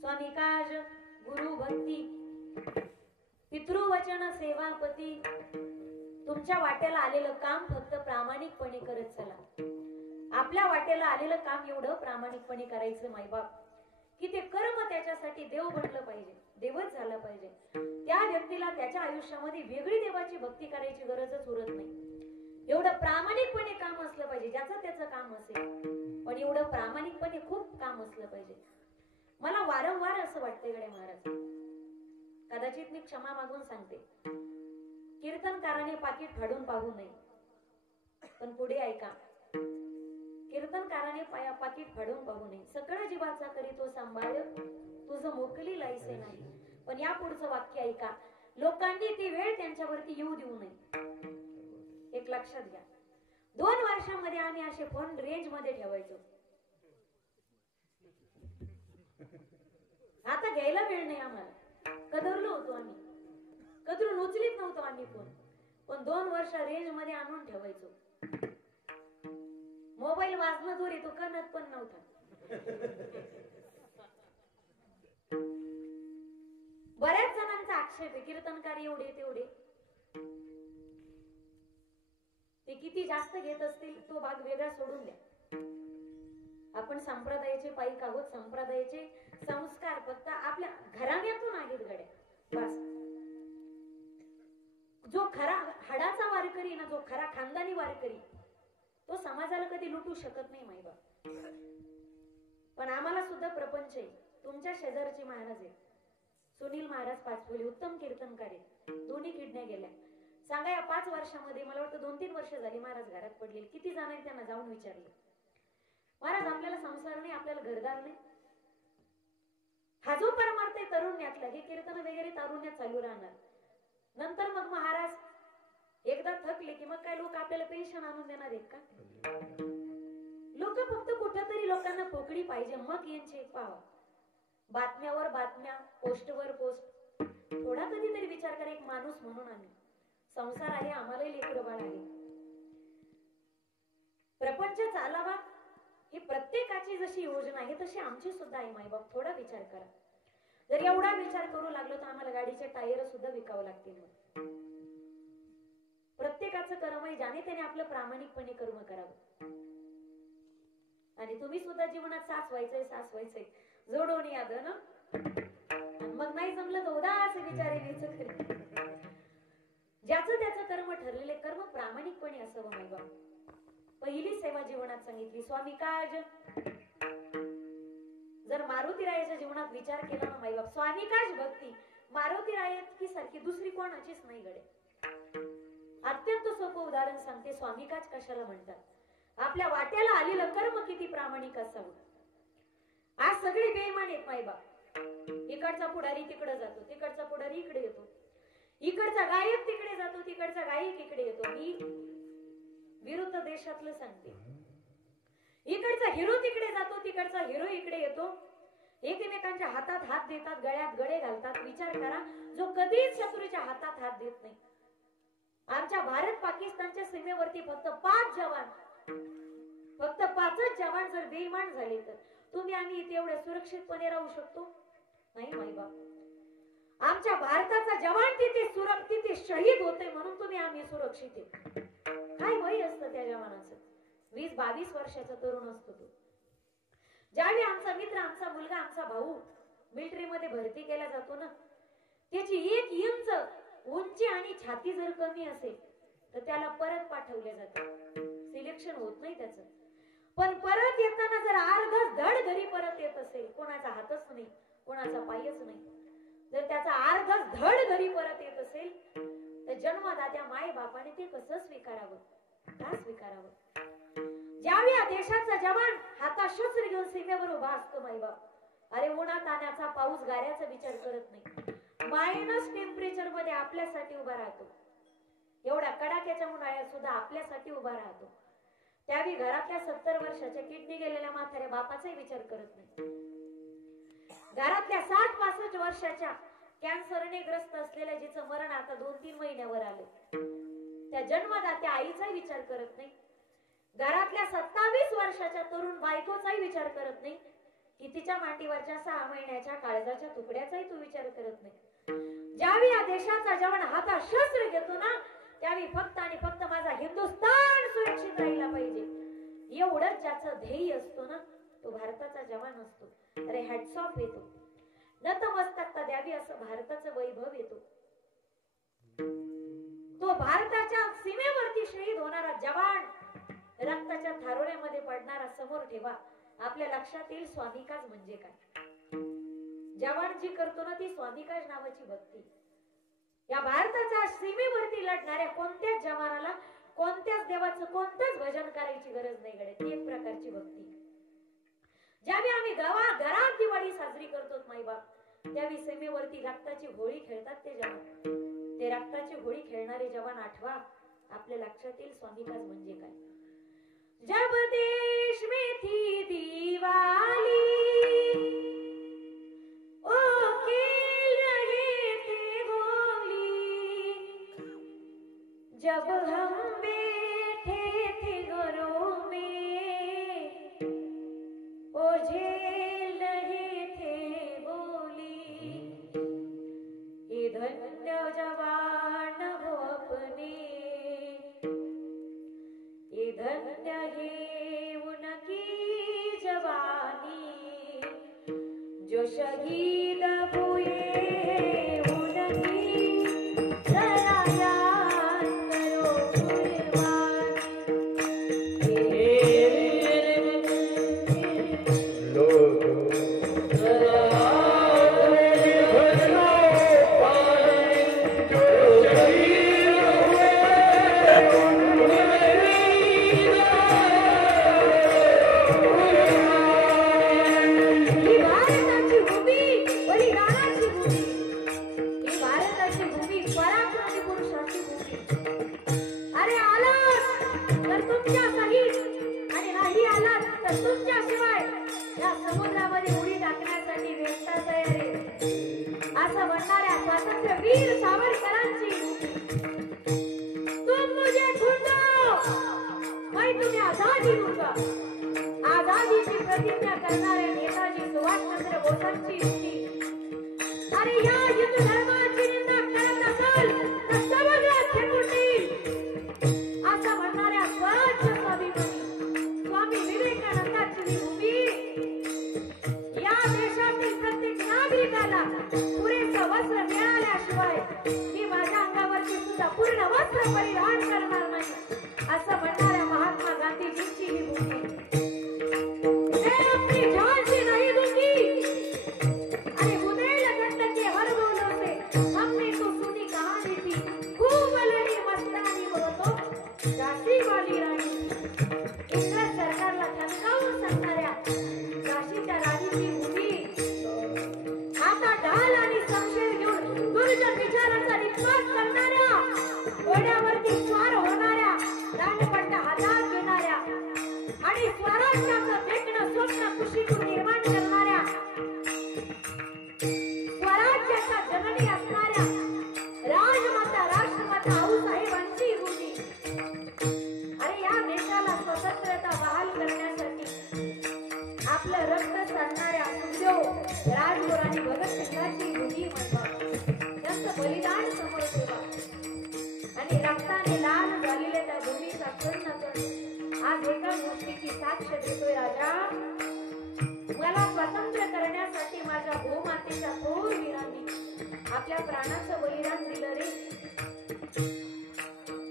स्वामी काज गुरु भक्ती पितृवचन सेवापती. तुमच्या वाट्याला आलेलं काम फक्त प्रामाणिकपणे करत चला. आपल्या वाट्याला आलेलं काम एवढं प्रामाणिकपणे करायचं मायबाप की ते कर्म त्याच्यासाठी देव बनलं पाहिजे, देवच झालं पाहिजे. त्या व्यक्तीला त्याच्या आयुष्यामध्ये वेगळी देवाची भक्ती करायची गरजच उरत नाही. एवढं प्रामाणिकपणे काम असलं पाहिजे, ज्याचं त्याचं काम असेल पण एवढं प्रामाणिकपणे खूप काम असलं पाहिजे. मला वारंवार असं वाटतंय गड्या महाराज, कदाचित मी क्षमा मागून सांगते, कीर्तनकाराने पाकिट फाडून पाहू नये. पण पुढे ऐका, कीर्तनकाराने पाकिट फाडून पाहू नये. सकळ जीवाचा करीतो सांभाळ तुझं मोकली लायसे नाही. पण या पुढचं वाक्य ऐका, लोकांनी ती वेळ त्यांच्यावरती येऊ देऊ नये. एक लक्षात घ्या, 2 वर्षांमध्ये आम्ही असे फोन रेंज मध्ये ठेवायचो. आता घ्यायला वेळ नाही आम्हाला. कदरलो होतो आम्ही, कदरून उचलीत नव्हतो आम्ही फोन, पण 2 वर्ष रेंज मध्ये आणून ठेवायचो. मोबाईल वाजणं दूर येतो, कणत पण नव्हता. बऱ्याच जणांचा आक्षेप आहे, कीर्तनकार एवढे तेवढे, ते किती जास्त घेत असतील तो भाग वेगळा सोडून द्या. आपण संप्रदायाचे पाईक आहोत. संप्रदायाचे संस्कार फक्त आपल्या घराण्यातून आहेत गड्या, बस. जो खरा हाडाचा वारकरी ना, जो खरा खानदानी वारकरी, तो समाजाला कधी लुटू शकत नाही मायबाप. पण आम्हाला सुद्धा प्रपंच आहे. तुमच्या शेजारचे महाराज आहेत, सुनील महाराज पाचपोली, उत्तम कीर्तनकार आहेत. दोन्ही किडण्या गेल्या. सांगा, या 5 वर्षामध्ये मला वाटतं 2-3 वर्ष झाली महाराज घरात पडले. किती जणांनी त्यांना जाऊन विचारलं, महाराज आपल्याला संसार नाही, आपल्याला घरदार नाही. हा जो परमार्थ आहे तरुण्यातला, हे कीर्तन वगैरे तारुण्यात चालू राहणार. नंतर मग महाराज एकदा थकले की मग काय लोक आपल्याला पेन्शन आणून देणार आहेत का? लोक फक्त कुठेतरी लोकांना पोकळी पाहिजे, मग यांचे पाहा. बातम्यावर बातम्या, पोस्टवर पोस्ट. थोडा कधीतरी विचार करा, एक माणूस म्हणून आम्ही, संसार आहे, आम्हालाही लेकरं बाळ आहे. प्रपंच चालावा ही प्रत्येकाची जशी योजना आहे तशी आमची सुद्धा आहे मायबाप. थोडा विचार करा. जर एवढा विचार करू लागलो तर आम्हाला गाडीचे टायर सुद्धा विकावं लागतील. प्रत्येकाचं कर्म आहे, ज्याने त्याने आपलं प्रामाणिकपणे कर्म करावं. आणि तुम्ही सुद्धा जीवनात सासवायचंय जोडून याद ना. मग नाही जमलं तर उदास विचारे खरी. ज्याचं त्याचं कर्म ठरलेले कर्म प्रामाणिकपणे असावं मायबाप. पहिली सेवा जीवनात सांगितली स्वामी काज. जर मारुतीरायाच्या जीवनात विचार केला ना मायबाप, स्वामी काज भक्ती मारुतीरायाची सारखी दुसरी कोणाचीच नाही गडे. अत्यंत सोपं उदाहरण सांगते, स्वामी काज कशाला म्हणतात. आपल्या वाट्याला आलेलं कर्म किती प्रामाणिक असावं. आज सगळे बेईमान आहेत मायबाप. इकडचा पुढारी तिकडे जातो, तिकडचा पुढारी इकडे येतो, इकडचा गायक तिकडे जातो, तिकडचा गायक इकडे येतो. मी विरुद्ध देशातलं सांगते. इकडचा हिरो तिकडे जातो, तिकडचा हिरो इकडे येतो, एकमेकांच्या हातात हात देतात, गळ्यात गळे घालतात. विचार करा, जो कधीच शत्रूच्या हातात हात देत नाही. आमच्या भारत पाकिस्तानच्या सीमेवरती फक्त 5 जवान, फक्त 5च जवान जर बेईमान झाले तर तुम्ही आम्ही इथे एवढे सुरक्षितपणे राहू शकतो? नाही मायबाप. आमच्या भारताचा जवान तिथे शहीद होते म्हणून तुम्ही आम्ही सुरक्षित आहे. काय वय असतं त्या जवानाचं? 20-22 वर्षाचा तरुण असतो तो. ज्यावेळी आमचा मित्र, आमचा मुलगा, आमचा भाऊ मिलिटरीमध्ये भरती केला जातो ना, त्याची 1 इंच उंची आणि छाती जर कमी असेल तर त्याला परत पाठवले जाते. सिलेक्शन होत नाही त्याचं. पण परत येताना जर अर्धच धड घरी परत येत असेल, कोणाचा हातच नाही, कोणाचा पायच नाही, जर त्याचा अर्धच धड घरी परत येत असेल तर जन्मदात्या माय बापाने ते कसं स्वीकारावं? का स्वीकारावं? ज्यावेळी या देशाचा जवान हातात शस्त्र घेऊन सीमेवर उभा असतो मायबाप, अरे उन्हात आण्याचा, पाऊस गाऱ्याचा विचार करत नाही. मायनस टेम्परेचर मध्ये आपल्यासाठी उभा राहतो. एवढ्या कडाक्याच्या उन्हाळ्यात सुद्धा आपल्यासाठी उभा राहतो. त्यावेळी घरातल्या 70 वर्षाच्या किडनी गेलेल्या म्हाताऱ्या बापाचाही विचार करत नाही. घरातल्या 60-65 वर्षाच्या कॅन्सरने ग्रस्त असलेल्या जिचं मरण आता 2-3 महिन्यावर आलं, त्या जन्मदात्या आईचाही विचार करत नाही. घरातल्या 27 वर्षाच्या तरुण बायकोचाही विचार करत नाही की तिच्या मांडीवरच्या 6 महिन्याच्या काळजाच्या तुकड्याचाही तू विचार करत नाही. ज्यावेळी या देशाचा जवान हातात शस्त्र घेतो ना, त्यावेळी फक्त आणि फक्त माझा हिंदुस्थान सुरक्षित राहिला पाहिजे एवढंच ज्याचं ध्येय असतो ना, तो भारताचा जवान असतो. अरे हॅट्स ऑफ येतो, नतमस्तकता द्यावी असं भारताचं वैभव येतो. तो भारताच्या सीमेवरती शहीद होणारा जवान, रक्ताच्या थारोळ्यामध्ये पडणारा समोर ठेवा. आपल्या लक्षात येईल स्वामिकाज म्हणजे काय. जवान जी करतो ना ती स्वामिकाज नावाची भक्ती. या भारताच्या सीमेवरती लढणाऱ्या कोणत्याच जवानाला कोणत्याच देवाचं कोणतंच भजन करायची गरज नाही गडे. ती एक प्रकारची भक्ती. ज्यावेळी आम्ही घरात दिवाळी साजरी करतो माईबाप, त्यावेळी सीमेवरती रक्ताची होळी खेळतात ते जवान. ते रक्ताची होळी खेळणारे जवान आठवा. आपल्या लक्षात येईल स्वामिकाज म्हणजे काय. जब देश में थी दिवाली, ओ खेल रहे थे होली, जब हम बैठे थे घरों में, ओ झेल रहे थे होली, ये धन्य जवान हो अपने, ये धन्य है उनकी जवानी, जो शहीद हुए उनकी जरा याद करो कुर्बानी.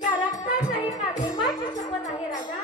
त्या रक्ताचा एका धर्माची शपथ आहे राजा.